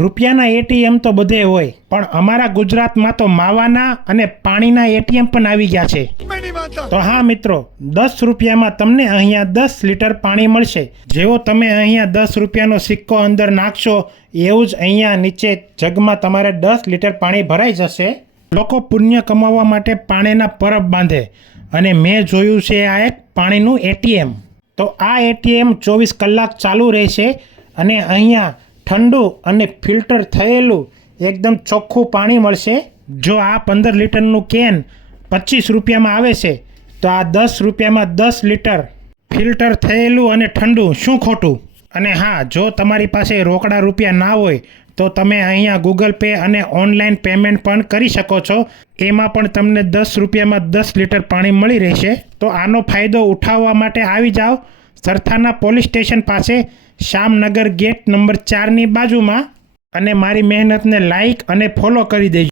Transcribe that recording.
રૂપિયાના એટીએમ તો બધે હોય, પણ અમારા ગુજરાતમાં તો માવાના અને પાણીના એટીએમ પણ આવી ગયા છે. તો હા મિત્રો, 10 રૂપિયામાં તમને અહીંયા 10 લીટર પાણી મળશે. જેવો તમે અહીંયા 10 રૂપિયાનો સિક્કો અંદર નાખશો એવું જ અહીંયા નીચે જગમાં તમારે 10 લીટર પાણી ભરાઈ જશે. લોકો પુણ્ય કમાવવા માટે પાણીના પરબ બાંધે, અને મેં જોયું છે આ એક પાણીનું એટીએમ. તો આ એટીએમ 24 કલાક ચાલુ રહેશે, અને અહીંયા ઠંડુ અને ફિલ્ટર થયેલું એકદમ ચોખ્ખું પાણી મળશે. જો આ 15 લીટરનું કેન 25 રૂપિયામાં આવે છે, તો આ 10 રૂપિયામાં 10 લીટર ફિલ્ટર થયેલું અને ઠંડુ, શું ખોટું? અને હા, જો તમારી પાસે રોકડા રૂપિયા ના હોય તો તમે અહીંયા ગૂગલ પે અને ઓનલાઈન પેમેન્ટ પણ કરી શકો છો. એમાં પણ તમને 10 રૂપિયામાં 10 લીટર પાણી મળી રહેશે. તો આનો ફાયદો ઉઠાવવા માટે આવી જાઓ સરથાના પોલીસ સ્ટેશન પાસે, શ્યામનગર ગેટ નંબર 4ની બાજુમાં. અને મારી મહેનતને લાઈક અને ફોલો કરી દેજો.